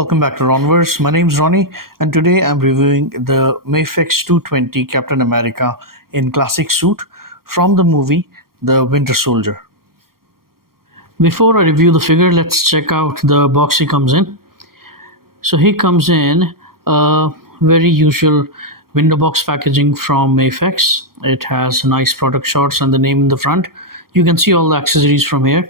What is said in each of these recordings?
Welcome back to Ronverse. My name is Ronnie, and today I'm reviewing the MAFEX 220 Captain America in classic suit from the movie The Winter Soldier. Before I review the figure, let's check out the box he comes in. So he comes in a very usual window box packaging from MAFEX. It has nice product shots and the name in the front. You can see all the accessories from here.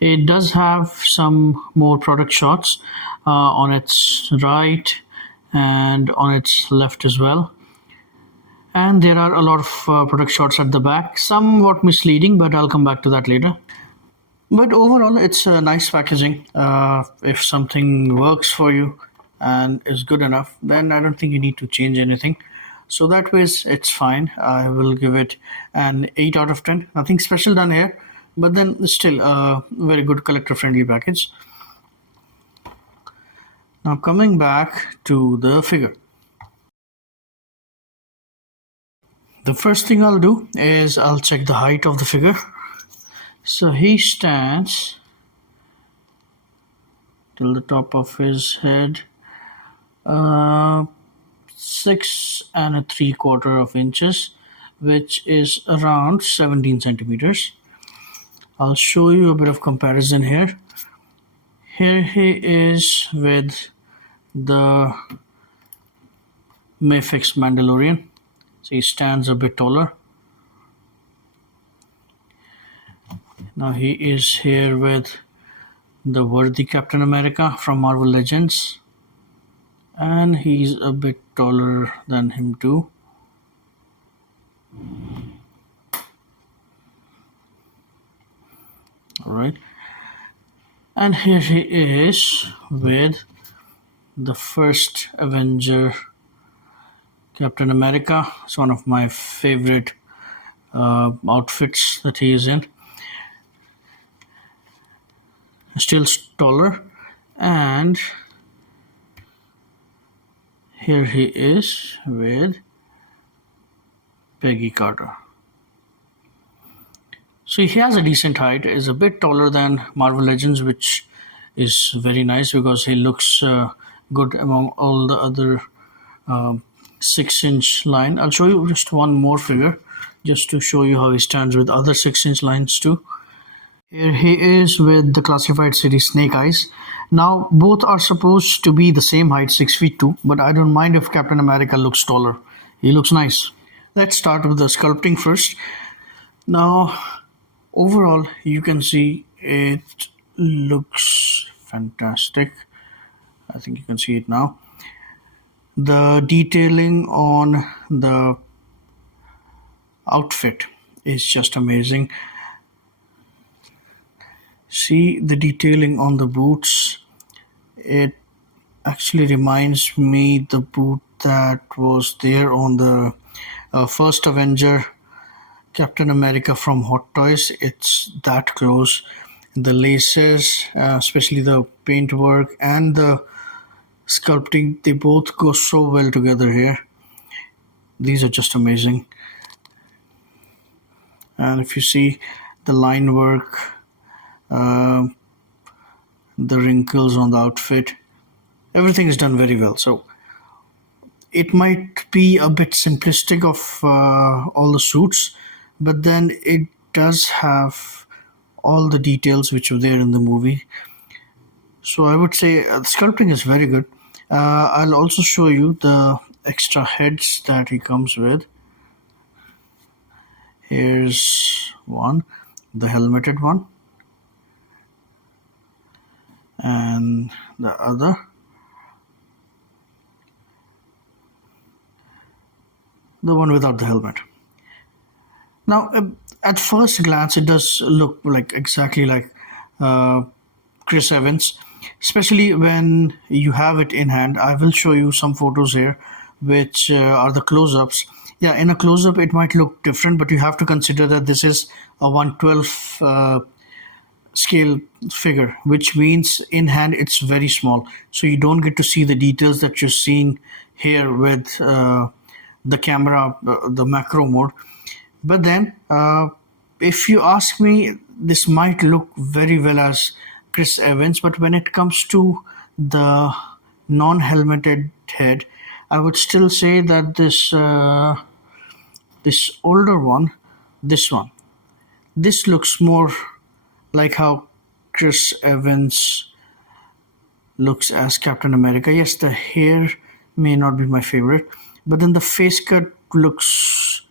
It does have some more product shots on its right and on its left as well. And there are a lot of product shots at the back, somewhat misleading, but I'll come back to that later. But overall, it's a nice packaging. If something works for you and is good enough, then I don't think you need to change anything. So that way, it's fine. I will give it an 8 out of 10. Nothing special done here, but then still a very good collector-friendly package. Now coming back to the figure. The first thing I'll do is I'll check the height of the figure. So he stands till the top of his head, 6 3/4 inches, which is around 17 centimeters. I'll show you a bit of comparison here. Here he is with the MAFEX Mandalorian. So he stands a bit taller. Now he is here with the worthy Captain America from Marvel Legends. And he's a bit taller than him too. Alright. And here he is with the first Avenger Captain America. It's one of my favorite outfits that he is in. Still taller. And here he is with Peggy Carter. So he has a decent height, is a bit taller than Marvel Legends, which is very nice because he looks good among all the other 6-inch line. I'll show you just one more figure just to show you how he stands with other 6-inch lines too. Here he is with the classified series Snake Eyes. Now both are supposed to be the same height, 6'2", but I don't mind if Captain America looks taller. He looks nice. Let's start with the sculpting first. Now overall, you can see it looks fantastic. I think you can see it now. The detailing on the outfit is just amazing. See the detailing on the boots. It actually reminds me the boot that was there on the first Avenger Captain America from Hot Toys. It's that close. The laces, especially the paintwork and the sculpting, they both go so well together here. These are just amazing. And if you see the line work, the wrinkles on the outfit, everything is done very well. So it might be a bit simplistic of all the suits, but then it does have all the details which were there in the movie. So I would say the sculpting is very good. I'll also show you the extra heads that he comes with. Here's one, the helmeted one, and the other. The one without the helmet. Now, at first glance, it does look like exactly like Chris Evans, especially when you have it in hand. I will show you some photos here, which are the close-ups. Yeah, in a close-up, it might look different, but you have to consider that this is a 1/12 scale figure, which means in hand it's very small. So you don't get to see the details that you're seeing here with the camera, the macro mode. But then if you ask me, this might look very well as Chris Evans, but when it comes to the non-helmeted head, I would still say that this older one, this one, this looks more like how Chris Evans looks as Captain America. Yes, the hair may not be my favorite, but then the face cut looks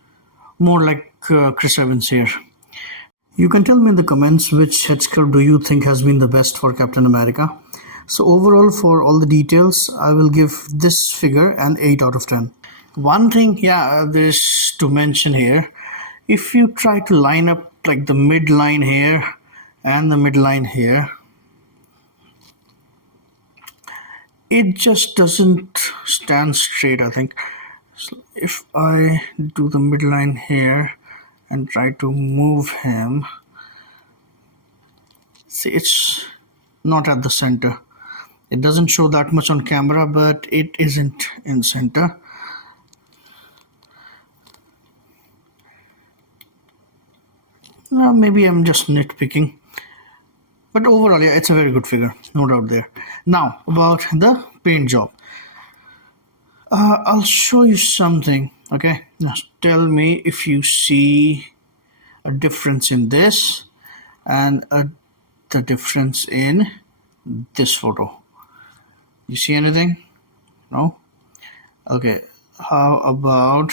more like Chris Evans' hair. You can tell me in the comments which head sculpt do you think has been the best for Captain America. So overall, for all the details, I will give this figure an 8 out of 10. One thing, yeah, there's to mention here. If you try to line up like the midline here and the midline here, it just doesn't stand straight, I think. So if I do the midline here and try to move him, see, it's not at the center. It doesn't show that much on camera, but it isn't in center. Maybe I'm just nitpicking. But overall, yeah, it's a very good figure, no doubt there. Now, about the paint job. I'll show you something, okay? Just tell me if you see a difference in this and the difference in this photo. You see anything? No? Okay, how about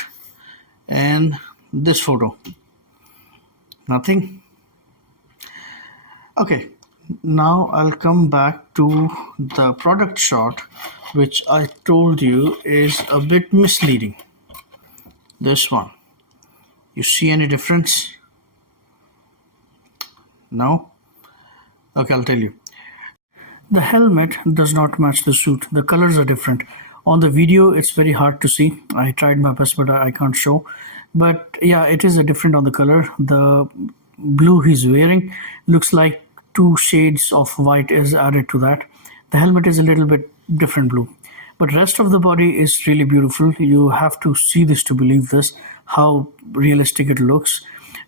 in this photo? Nothing? Okay, now I'll come back to the product shot, which I told you is a bit misleading. This one. You see any difference? No? Okay, I'll tell you. The helmet does not match the suit. The colors are different. On the video, it's very hard to see. I tried my best, but I can't show. But yeah, it is a different on the color. The blue he's wearing looks like 2 shades of white is added to that. The helmet is a little bit different blue. But rest of the body is really beautiful. You have to see this to believe this, how realistic it looks.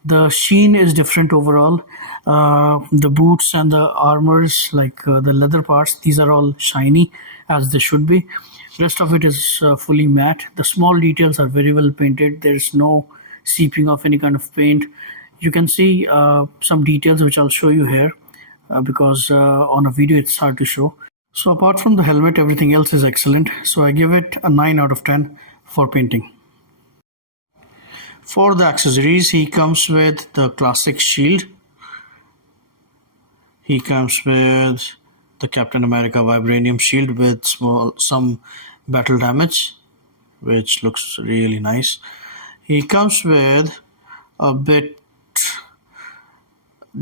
The sheen is different overall. The boots and the armors, like the leather parts, these are all shiny as they should be. Rest of it is fully matte. The small details are very well painted. There is no seeping of any kind of paint. You can see some details which I'll show you here because on a video it's hard to show. So apart from the helmet, everything else is excellent. So I give it a 9 out of 10 for painting. For the accessories, he comes with the classic shield. He comes with the Captain America vibranium shield with some battle damage, which looks really nice. He comes with a bit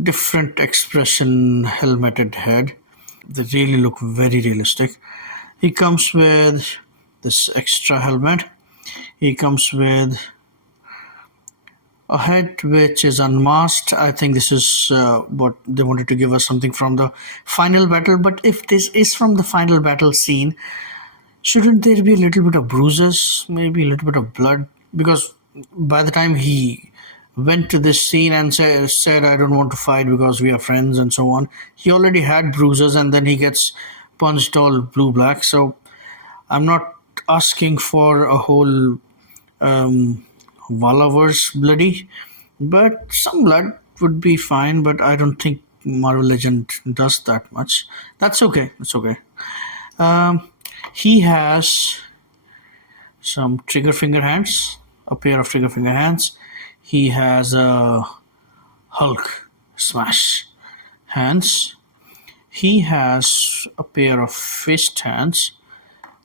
different expression helmeted head. They really look very realistic. He comes with this extra helmet. He comes with a head which is unmasked. I think this is what they wanted to give us, something from the final battle. But if this is from the final battle scene, shouldn't there be a little bit of bruises, maybe a little bit of blood? Because by the time he went to this scene and said I don't want to fight because we are friends and so on, he already had bruises, and then he gets punched all blue black. So I'm not asking for a whole Valaverse bloody, but some blood would be fine. But I don't think Marvel Legend does that much. That's okay. It's okay. He has some trigger finger hands, a pair of trigger finger hands. He has a Hulk smash hands. He has a pair of fist hands.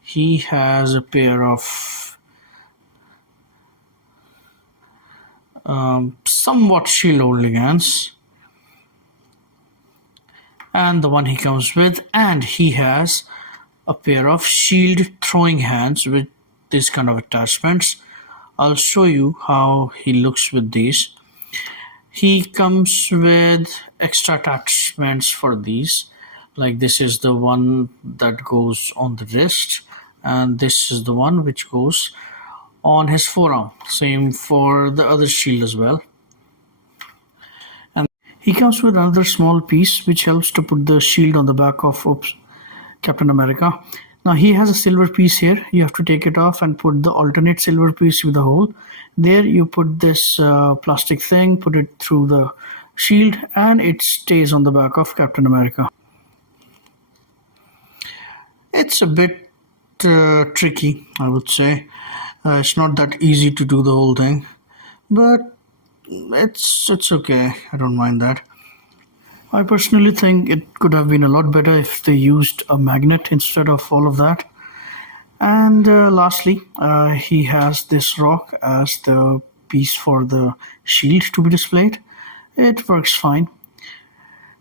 He has a pair of somewhat shield holding hands, and the one he comes with, and he has a pair of shield throwing hands with this kind of attachments. I'll show you how he looks with these. He comes with extra attachments for these, like this is the one that goes on the wrist, and this is the one which goes on his forearm. Same for the other shield as well. And he comes with another small piece which helps to put the shield on the back of Captain America. Now he has a silver piece here. You have to take it off and put the alternate silver piece with a hole. There you put this plastic thing, put it through the shield, and it stays on the back of Captain America. It's a bit tricky, I would say. It's not that easy to do the whole thing, but it's okay. I don't mind that. I personally think it could have been a lot better if they used a magnet instead of all of that. And lastly, he has this rock as the piece for the shield to be displayed. It works fine.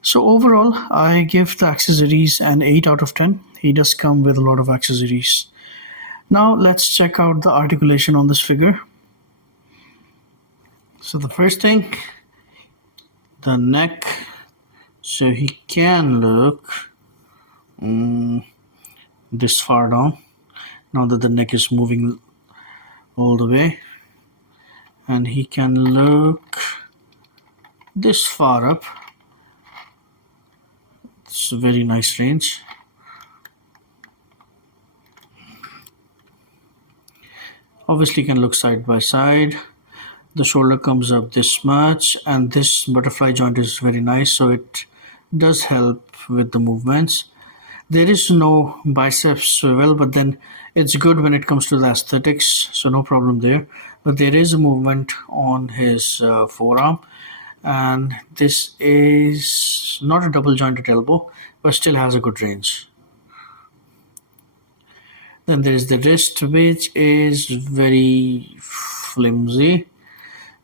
So overall, I give the accessories an 8 out of 10. He does come with a lot of accessories. Now let's check out the articulation on this figure. So the first thing, the neck. So he can look this far down, now that the neck is moving all the way. And he can look this far up. It's a very nice range. Obviously can look side by side. The shoulder comes up this much, and this butterfly joint is very nice, so it does help with the movements. There is no bicep swivel, but then it's good when it comes to the aesthetics, so no problem there. But there is a movement on his forearm, and this is not a double jointed elbow, but still has a good range. Then there is the wrist, which is very flimsy,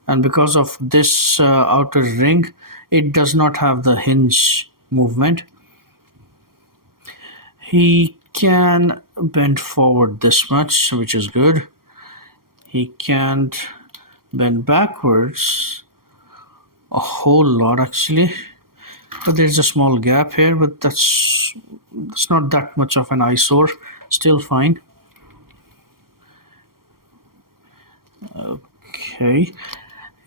and because of this outer ring, it does not have the hinge movement. He can bend forward this much, which is good. He can't bend backwards a whole lot actually, but there's a small gap here, but that's not that much of an eyesore. Still fine. Okay,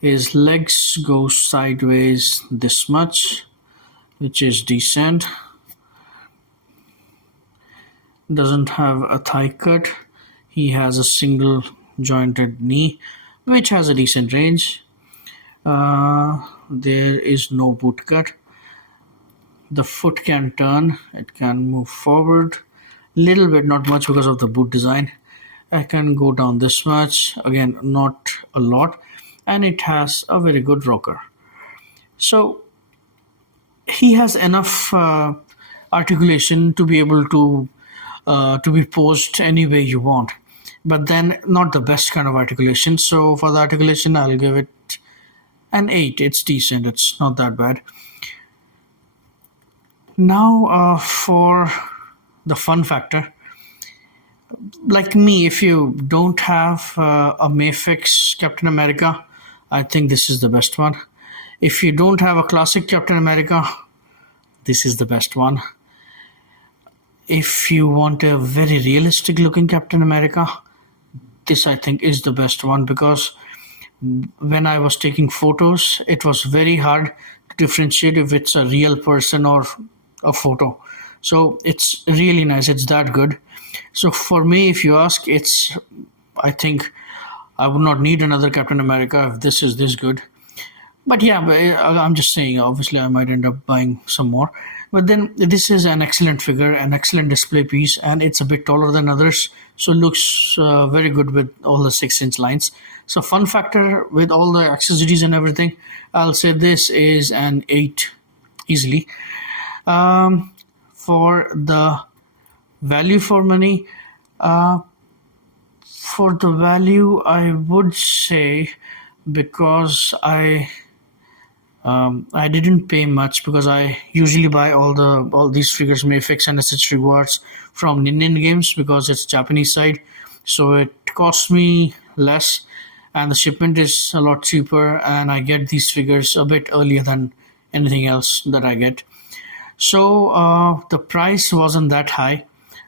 his legs go sideways this much, which is decent. Doesn't have a thigh cut. He has a single jointed knee, which has a decent range. There is no boot cut. The foot can turn, it can move forward little bit, not much because of the boot design. I can go down this much, again not a lot, and it has a very good rocker. So he has enough articulation to be able to be posed any way you want, but then not the best kind of articulation. So for the articulation, I'll give it an 8. It's decent, it's not that bad. Now for the fun factor, like me, if you don't have a MAFEX Captain America, I think this is the best one. If you don't have a classic Captain America, this is the best one. If you want a very realistic looking Captain America, this I think is the best one, because when I was taking photos, it was very hard to differentiate if it's a real person or a photo. So it's really nice, it's that good. So for me, if you ask, I think I would not need another Captain America if this is this good. But yeah, I'm just saying, obviously I might end up buying some more. But then this is an excellent figure, an excellent display piece, and it's a bit taller than others, so looks very good with all the 6-inch lines. So fun factor with all the accessories and everything, I'll say this is an 8 easily. For the value for money, for the value, I would say, because I didn't pay much, because I usually buy all these figures, MAFEX and SH Rewards, from Nin Games, because it's Japanese side, so it costs me less and the shipment is a lot cheaper, and I get these figures a bit earlier than anything else that I get. So the price wasn't that high.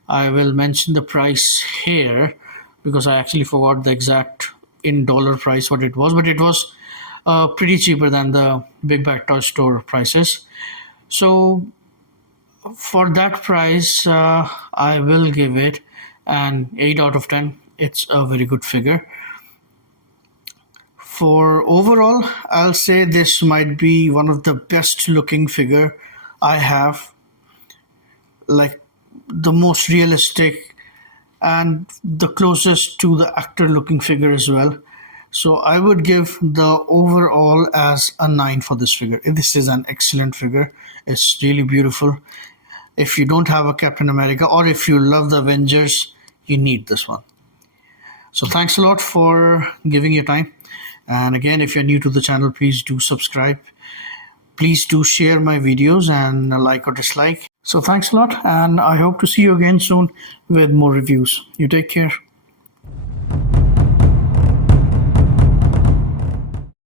I will mention the price here because I actually forgot the exact in dollar price what it was, but it was pretty cheaper than the big bad toy store prices. So For that price, I will give it an 8 out of 10. It's a very good figure. For overall, I'll say this might be one of the best looking figure I have, like the most realistic and the closest to the actor looking figure as well. So I would give the overall as a 9 for this figure. This is an excellent figure. It's really beautiful. If you don't have a Captain America or if you love the Avengers, you need this one. So thanks a lot for giving your time. And again, if you're new to the channel, please do subscribe. Please do share my videos and like or dislike. So thanks a lot, and I hope to see you again soon with more reviews. You take care.